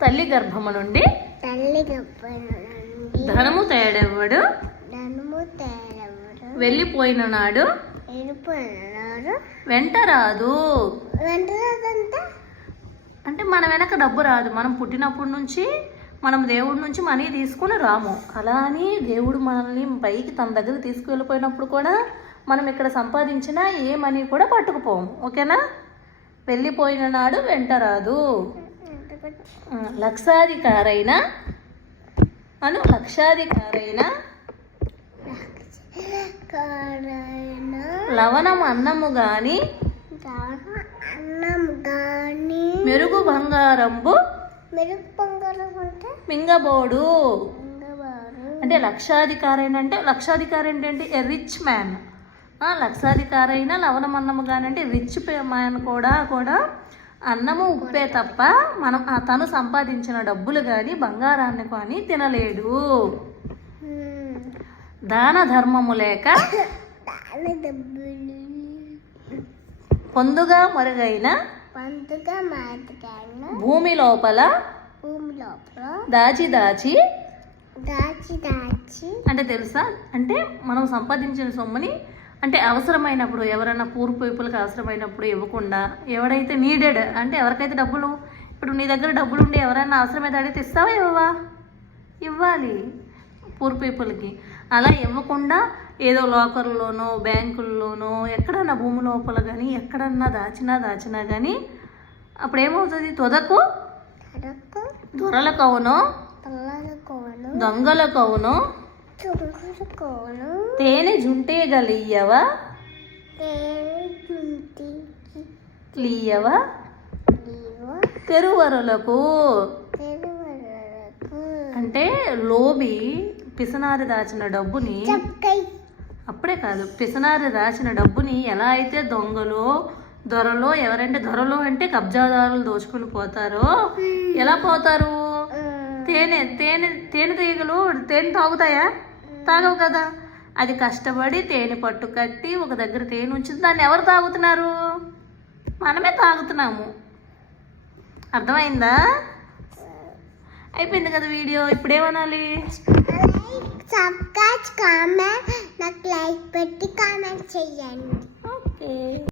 తల్లి గర్భము నుండి ధనము తేడెవ్వడు వెళ్ళిపోయిన నాడు వెంట రాదు. అంటే మన వెనక డబ్బు రాదు. మనం పుట్టినప్పటి నుంచి మనం దేవుడి నుంచి మనీ తీసుకుని రాము. అలా అని దేవుడు మనల్ని పైకి తన దగ్గర తీసుకువెళ్ళిపోయినప్పుడు కూడా మనం ఇక్కడ సంపాదించిన ఏ మనీ కూడా పట్టుకుపోము. ఓకేనా? వెళ్ళిపోయిన నాడు వెంట రాదు. లక్షాధికారైన లవణం అన్నము గాని మెరుగు బంగారంబు మింగబోడు. అంటే లక్షాధికారైన అంటే లక్షాధికారి ఏంటంటే ఏ రిచ్ మ్యాన్. లక్షాధికారైన లవణం అన్నము కానీ అంటే రిచ్ మ్యాన్ కూడా అన్నము ఉప్పే తప్ప మనం తను సంపాదించిన డబ్బులు కానీ బంగారాన్ని కానీ తినలేడు. దాన ధర్మము లేక పొందుగా మరుగైన భూమి లోపల దాచి అంటే తెలుసా? అంటే మనం సంపాదించిన సొమ్ముని అంటే అవసరమైనప్పుడు ఎవరైనా పూర్ పీపుల్కి అవసరమైనప్పుడు ఇవ్వకుండా, ఎవడైతే నీడెడ్ అంటే ఎవరికైతే డబ్బులు, ఇప్పుడు నీ దగ్గర డబ్బులు ఉండి ఎవరైనా అవసరమైతే అడిగితే ఇస్తావా ఇవ్వవా? ఇవ్వాలి పూర్ పీపుల్కి. అలా ఇవ్వకుండా ఏదో లాకర్లోనో బ్యాంకుల్లోనో ఎక్కడన్నా భూమి లోపల కానీ ఎక్కడన్నా దాచినా కానీ అప్పుడు ఏమవుతుంది? తొదకు దొరలకవునో దొంగలకవునో తేనె జుంటేగలియవా లీయవా తెరువరులకు. అంటే లోబి పిసనారి దాచిన డబ్బుని అప్పుడే కాదు, పిసనారి దాచిన డబ్బుని ఎలా అయితే దొరలో ఎవరంటే దొరలో అంటే కబ్జాదారులు దోచుకుని పోతారో ఎలా పోతారు? తేనెటీగలు తేనె తాగుతాయా? తాగవు కదా. అది కష్టపడి తేనె పట్టు కట్టి ఒక దగ్గర తేనె ఉంచింది. దాన్ని ఎవరు తాగుతున్నారు? మనమే తాగుతున్నాము. అర్థమైందా? అయిపోయింది కదా వీడియో. ఇప్పుడేమనాలి? సబ్స్క్రైబ్, కామెంట్, నాకు లైక్ పెట్టి కామెంట్ చేయండి. ఓకే.